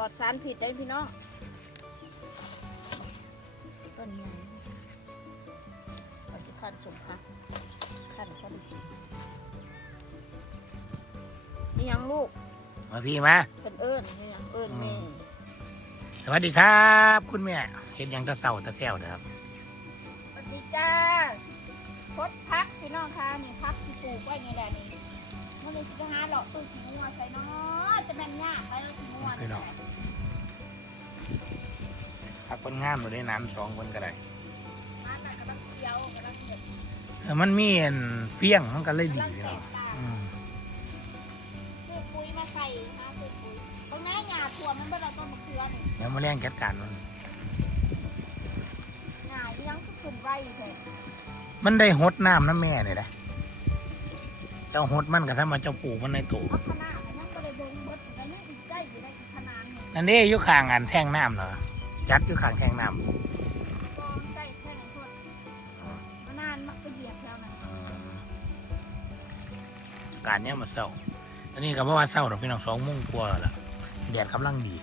ลอดสารผิดได้พี่น้องต้นใหญ่เราจะขั้นสมพักขั้นก็ดีนี่ยังลูกมาพี่มาเป็นเอิญนี่ยังเอิญแม่สวัสดีครับ คุณแม่เห็นหยังตะเสาตะแซวนะครับสวัสดีจ้าพดพักพี่น้องค่ะนี่พักที่ปลูกไว้นี่แหละนี่ มันเลยจะหาหลอกตู้ขี้งัวใส่เนาะจะแม่นยากไปแล้วขี้งัวนี่แหละพักคนงามอยู่ในน้ำสองคนก็ได้มันน่ะกำลังเคี้ยวกำลังเดือดเออมันมีอันเฟี้ยงมันก็เลยกำดีลังพี่แตน้องกตาอืมซื้อปุ๋ยมาใส่มาซื้อปุ๋ยตรงหน้าหญ้าถั่วมันเป็นเราต้นมะเขือนี่แล้วมาแรงจัดการมัน หญ้ายังก็ขึ้นไว้เลยมันได้หดน้ำน้ำแม่เนี่ยนะ เจ้าหดมันก็ทำมาเจ้าปลูกมันในโถเอาขนาดมันยังก็เลยเบิ่งเบิดอยู่ได้ยังอีกได้อยู่ได้อีกขนาดหนึ่งนั่นเด้อยู่ข้างอันแท่งน้ำเหรอจัดอยู่ข้างแท่งน้ำกองได้แค่ไหนคนมานานมักไปเหยียบแล้วนะอืมการเนี้ยมันเศร้าอันนี้ก็เพราะว่าเศร้าดอกพี่น้องสองโมุ่งกลัวาแล้วล่ะแดดกำลังดี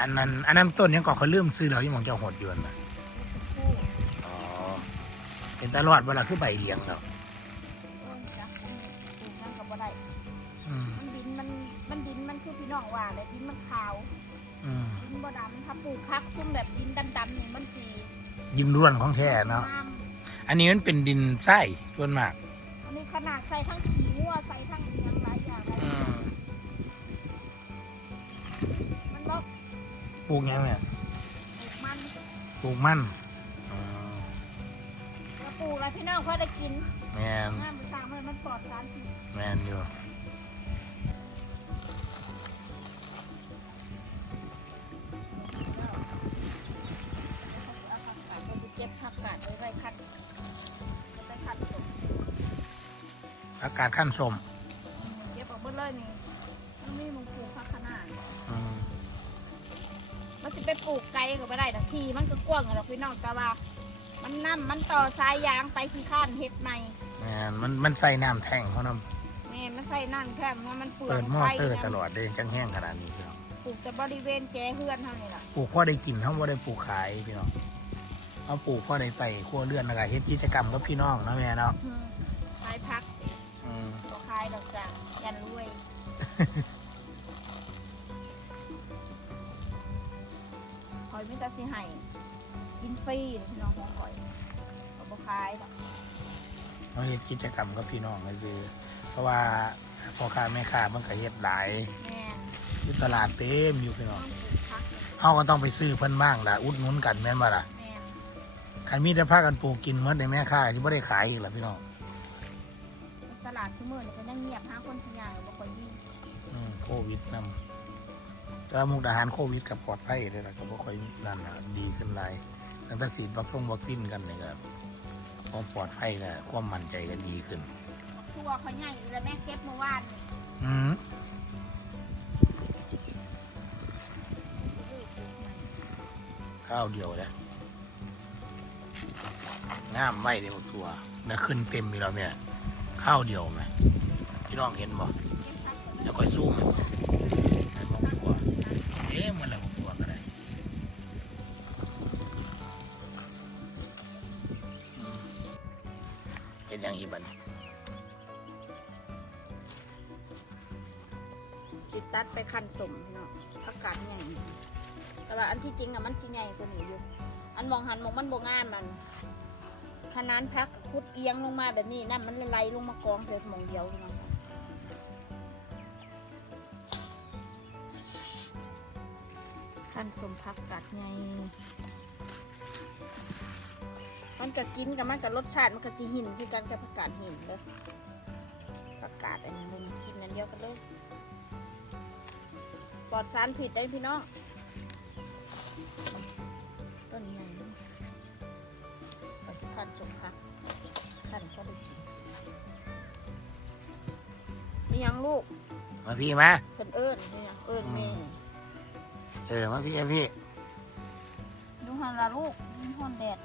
อันนั้นอันนั้นต้นยังก็เขาลืมซื้อแล้วยังมองเจ้าหดอยวนนะ คู่อ๋อ เป็นตลอดเวลาคือใบเลี้ยงแล้วโอ้ยจ้ะปลูกนั่นก็บ่ได้ อืมมันดินมันมันดินมันคือพี่น้องว่าเลยดินมันขาว อืมดินบ่ดำถ้าปลูกคักซุ่มแบบดินดำๆนี่มันสีดินร่วนของแท้เนาะงามอันนี้มันเป็นดินทรายส่วนมากอันนี้ขนาดใส่ทั้งขี้งัวใส่ทั้งอหยังหลายอย่างหลายออืย่างมมันล็อกปลูกหยังเนี่ยปลูกมันปลูกมัน พี่น้องเขาได้กินแมนงามไปสร้างมันมันปลอดสารพิษแมนอยู่เอาผักกาดไปเก็บผักกาดไว้ไว้คัดเอาไปคัดส่งอากาศขั้นสมเก็บออกหมดเลยนี่มันมีมึงปลูกผักขนาดอืมมันจะไปปลูกไกลก็ไม่ได้ดอกทีมันก็กว้างหรอกพี่น้องแต่ว่า มันน้ำมันต่อสายยางไปที่ข้านเฮ็ดใหม่แมนมันมันใส่น้ำแท่งเขานำแม่มันใส่นั่นแค่ว่ามันเปลือเปิงดมอไฟเตอร์นะตลอดเลยจังแห้งขนาดนี้พี่น้องปลูกแต่บริเวณแกเฮือนเท่านี้แหละปลูกพ่อได้กินเขาบ่ได้ปลูกขายพี่น้องเอาปลูกพ่อได้ใส่ครัวเรือนอะไรเฮ็ดกิจกรรมกับพี่น้องเนาะแม่เนาะอืมขายพักอืมก็ขายดอกจ้ะยันรวยคอยมิตรสิให้ กินฟรีพี่น้องของคอยเขาบ่ขายดอกเราเฮ็ดกิจกรรมกับพี่น้องก็คือเพราะว่าพ่อค้าแม่ค้ามันก็เฮ็ดหลายแม่นที่ตลาดเต็มอยู่พี่น้ต้อองงปลูกพักเฮาก็ต้องไปซื้อเพิ่นบ้างล่ะอุดหนุนกันแม่นบ่ล่ะแม่นคันมีแต่พากันปลูกกินหมดในแม่ค้าที่บ่ได้ขายอีกล่ะพี่น้องตลาดชั่วโมงนี่ก็ยังเงียบหาคนสัญญาณก็บ่ค่อยมีอืมโควิดนำแต่ว่ามุกดาหารโควิดกับปลอดภัยเลยล่ะก็บ่ค่อยนั่นน่ะดีขึ้นหลาย ตั้งแต่ฉีดวัคซีนวัคซีนกันนี่ก็ความปลอดภัยก็ความมั่นใจก็ดีขึ้นทั่วเขาใหญ่แล้วแม่เก็บเมื่อวานนี่อืมข้าวเดียวเลยงามไว้เดียวตัวแล้วขึ้นเต็มอยู่แล้วเนี่ยข้าวเดียวไหมพี่น้องเห็นบ่เก็บพักเดี๋ยวค่อยซูมใบันสิตัดไปคันสมพี่น้องผักกาดใหญ่แต่ว่าอันที่จริงอะมันสิใหญ่กว่านี้อยู่ อันมองหันมองมันบ่งามมันขนานพักคุดเอียงลงมาแบบนี้น้ำมันละไหลลงมากองเสร็จมองเดียวพี่น้องคันสมผักกาดใหญ่ มันก็กินกับมันกับรสชาติมันก็สิหินคือกันกับผักกาดหินเลยผักกาดอันนี้มันกินอันเดียวกันเลยปลอดสารผิดได้พี่น้องต้นใหญ่เราจะขั้นสมพักขั้นก็ได้กินนี่ยังลูกมาพี่มาเป็นเอิญนี่ยังเอิญแม่เออมาพี่มาพี่ดูหันละลูกดูหันแดด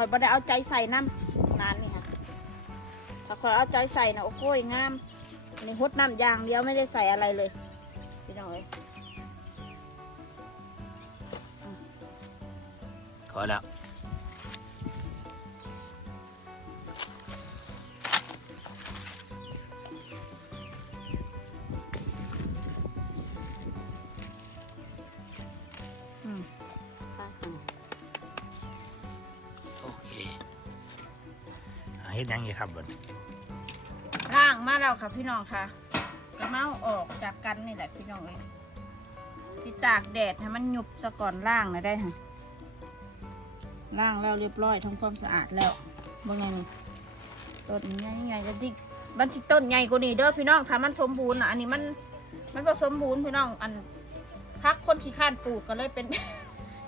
อยบ่ได้เอาใจใส่น้ำนานนี่ค่ะ ถ้าคอยเอาใจใส่นะโอ้โหงามอันนี้หดน้ำยางเดียวไม่ได้ใส่อะไรเลยพี่น้องเอ้ยพอแล้ว เฮ็ดหยังอีกครับบัดล่างมาแล้วค่ะพี่น้องค่ะกระเมาออกจากกันนี่แหละพี่น้องเอ้ยที่ตากแดดให้มันหยุบซะก่อนล่างนะได้ค่ะล่างแล้วเรียบร้อยทำความสะอาดแล้วว่าไงนี่ต้นใหญ่ใหญ่จะดิมันสิต้นใหญ่กว่านี้เด้อพี่น้องถ้ามันสมบูรณ์อะอันนี้มันมันผสมบูรณ์พี่น้องอันพักคนขี้ข้านปลูกก็เลยเป็น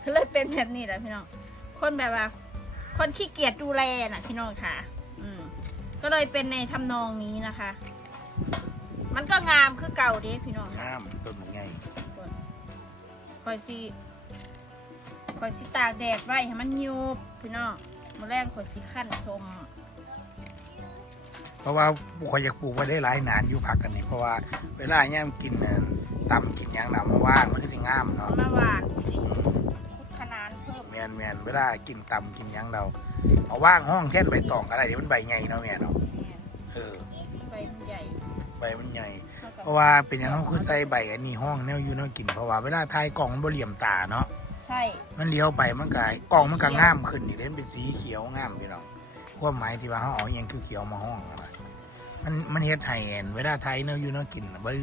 ก็เลยเป็นแบบนี้แหละพี่น้องคนแบบว่า คนขี้เกียจดูแลน่ะพี่น้องค่ะ ก็เลยเป็นในทำนองนี้นะคะ มันก็งามคือเก่าเด้พี่น้องค่ะงามต้นมันใหญ่คอยสิคอยสิตากแดดไว้ให้มันยุบพี่น้องมาแรงคอยสิขั้นชมเพราะว่าบุคอยอยากปลูกไว้ได้หลายนานอยู่พักกันนี่เพราะว่าเวลาย่ามกินน่ะตำกินหยังดำมาว่างมันก็สิงามเอาเนาะมาหวาน แมนแมนเวลากินตำกินหยังเราเอาว่างห้องแค่นใบตองอะไรเดี๋ยวมันใบใหญ่เนาะแม่เนาะเนี่ยเออใบมันใหญ่ใบมันใหญ่เท่ากับเพราะว่าเป็นอย่างนั้นคือใส่ใบอันนี้ห้องแนวอยู่แนวกินเพราะว่าเวลาทายกล่องมันบ่เหลี่ยมตาเนาะใช่มันเลี้ยวไปมันก็กล่องมันก็งามขึ้นอีกเล่นเป็นสีเขียวงามพี่น้องความหมายที่ว่าเขาเอาอหยังคือเขียวๆมาห้องนะมันมันเฮ็ดให้เห็นเวลาไทยแนวอยู่แนวกินน่ะเบ้ย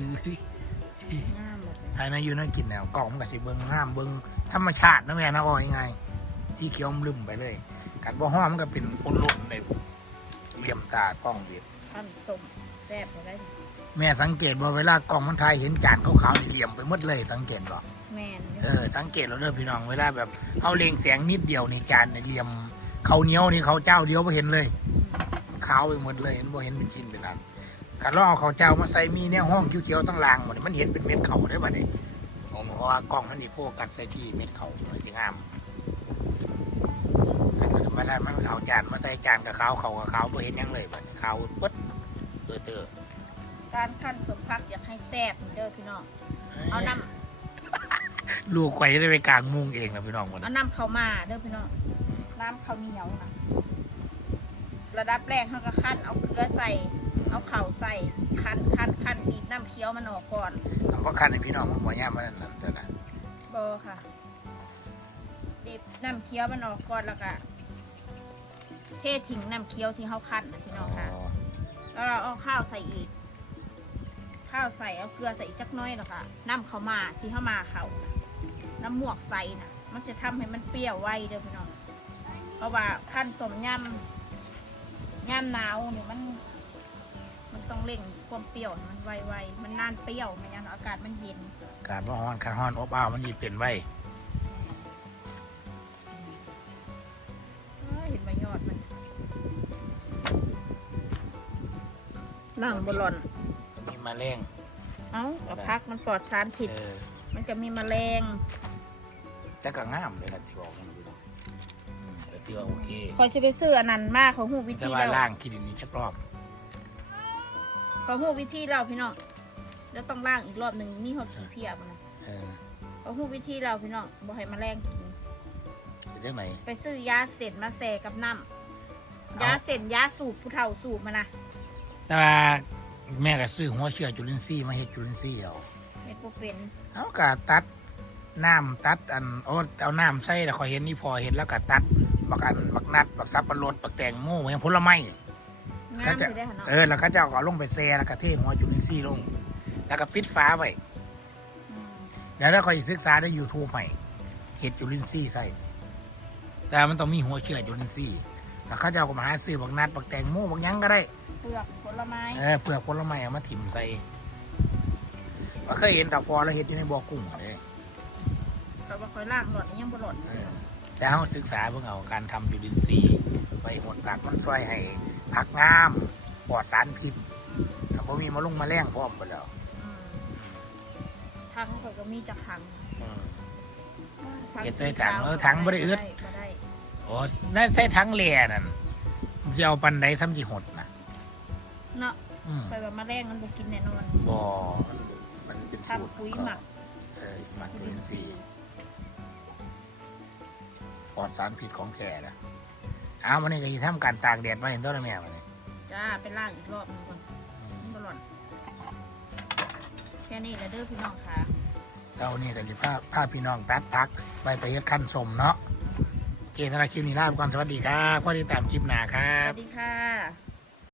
งามเลย ไทยแนวอยู่แนวกินแนวกล่องมันก็สิเบิ่งงามเบิ่งธรรมชาตินะแม่นะเอาง่ายๆ ที่เขียวมันลืมไปเลยกันบ่ห้องมันก็เป็นปนหล่นในเหลี่ยมตากล้องเด็ดขั้นสมแซ่บไปได้แม่สังเกตว่าเวลากล่องมันทายเห็นจานขาวๆนี่เหลี่ยมไปหมดเลย สังเกตบ่แมนเออสังเกตแล้วเด้อพี่น้องเวลาแบบเอาเล็งแสงนิดเดียวนี่จานนี่เหลี่ยมเขาวเหนียวนี่เขาวเจ้าเดียวไม่เห็นเลยขาวไปหมดเลยมันบ่เห็นเป็นชิ้นเป็นอันขันเราเอาเขาวเจ้ามาใส่มีเนี่ยห้องเขียวๆตั้งรางหมดนี่มันเห็นเป็นเม็ดเขาได้ป่ะเนี่ยผมเพราะว่ากล้องมันนี่โฟกัสใส่ที่เม็ดเขามันจะงาม ขันก็มาได้มันเขาวจานมาใส่จานกับขาวเขากับขาวบ่เห็นหยังเลยบัดนี้ขาวปึ๊ดเออเตอการขั้นสมพักอยากให้แซ่บเด้อพี่น้อง เอาน้ลูกไข่ได้ไปกลางมุงเองนะพี่น้องหมดำเอาน้ำเข้าวมาเด้อพี่น้อง น้ำข้าวเหนียวนะระดับแรกเขาก็ขั้นเอาเกลือใส่ เอาเข่าวใส่คั้นคั้นคั้นบีบน้ำเคี้ยวมันออกก่อนทำเพราะคันให้พี่น้องมันบ่ย่ามมันนั่นเด้อนะบอค่ะบีบน้ำเคี้ยวมันออกก่อนแล้วก็ เททิ้งน้ำเคี้ยวที่เขาคั้นนะพี่น้องค่ะแล้วเราเอาข้าวใส่อีก ข้าวใส่เอาเกลือใส่อีกจักหน้อยแล้วค่ะน้ำเขาวมาที่เขามาเขาน่ะน้ำหมวกใส่นะมันจะทำให้มันเปรี้ยวไวเด้อพี่น้องเพราะว่าขั้นสมยำยำหนาวนี่มัน มันต้องเร่งความเปรี้ยวให้มันไวๆมันนานเปรี้ยวไม่งั้นอากาศมันเย็นการว่าฮ้อนคันฮ้อนอบอ้าวมันดีเปลี่ยนไว้ นั่งบนหล่อนมีแมลงเอ้ากับพักมันปลอดสารผิด เออมันจะมีแมลงแต่ก็งามเลยนะที่บอกมันพี่น้องอืมแต่ที่ว่าโอเคคอยจะไปซื้ออันนั้นมากเขาหูวิแต่ธีว่าเราล่างคิดนี้จะรอบเขาหูวิธีเราพี่น้องแล้วต้องล่างอีกรอบหนึ่งนี่เขาขี้เพียบนะเออเขาหูวิธีเราพี่น้องบ่ให้แมลงกิน เป็นจังไหน ไปซื้อยาเสร็จมาแส่กับน้ำเอายาเสร็จยาสูบผู้เฒ่าสูบมานะ แต่ว่าแม่ก็ซื้อหัวเชื้อจุลินทรีย์มาเฮ็ดจุลินทรีย์เอาเม็ดบ่เป็นเอาก็ตัดน้ำตัดอันโอ้เอาน้ำใส่แล้วคอยเห็นนี่พอเห็นแล้วก็ตัดบักอันบักนัดบักซับปะรดบักแตงโมอย่างผลไม้งาก็มจะสิได้หะเนาะเออแล้วก็จะเอาลงไปแช่แล้วก็เทหัวจุลินทรีย์ลง แล้วก็ปิดฟ้าไว้มแล้วถ้าคอยศึกษาได้ยูทูบให้เห็ดจุลินทรีย์ใส่แต่มันต้องมีหัวเชื้อจุลินทรีย์ แล้วเขาจะเอามาหาซื้อบักนัดบักแตงโมบักหยังก็ได้ เปลือกผลไม้เออเปลือกผลไม้เอามาถิ่มใส่ว่าเคยเห็นแต่พอแล้วเห็ดอยู่ในบ่อกุ้งเลยเราบ่ค่อยล่างหลอดยังบ่หลอดเออแต่เขาศึกษาเพิ่งเอาการทำจุลินทรีย์ไปหดผักมันช่วยให้ผักงามปลอดสารพิษแล้วก็มีมะลุงมาแรงพร้อมไปแล้วอืมทางข่อยก็มีจากทางอืม ทางเก็บใส่ถังเออถังบ่ได้อึดบ่ได้เโอ้นั่นใส่ทั้งแหล่นั่นจะเอาปันไดทำจีหดนะเนาะอืมไปแบบมาแรงมันบ่กินแน่นอนบ่มันเป็นสูตรทำปุ๋ยหมักเออหมักอินทรีย์ปลอดสารพิษของแท้นะเอาวันนี้ก็จะทำการตากแดดมาเห็นต้นแม่วันนี้จ้าไปล่างอีกรอบหนึงก่อนมันบ่ร้อนแค่นี้แหละเด้อพี่น้องค่ะเจ้านี่ก็จะพาพาพี่น้องตัดพักใบตะเย็ดขั้นสมเนาะ โอเคสำหรับคลิปนี้ลาไปก่อนสวัสดีครับพอดีตามคลิปหน้าครัสบ วัสดีค่ะ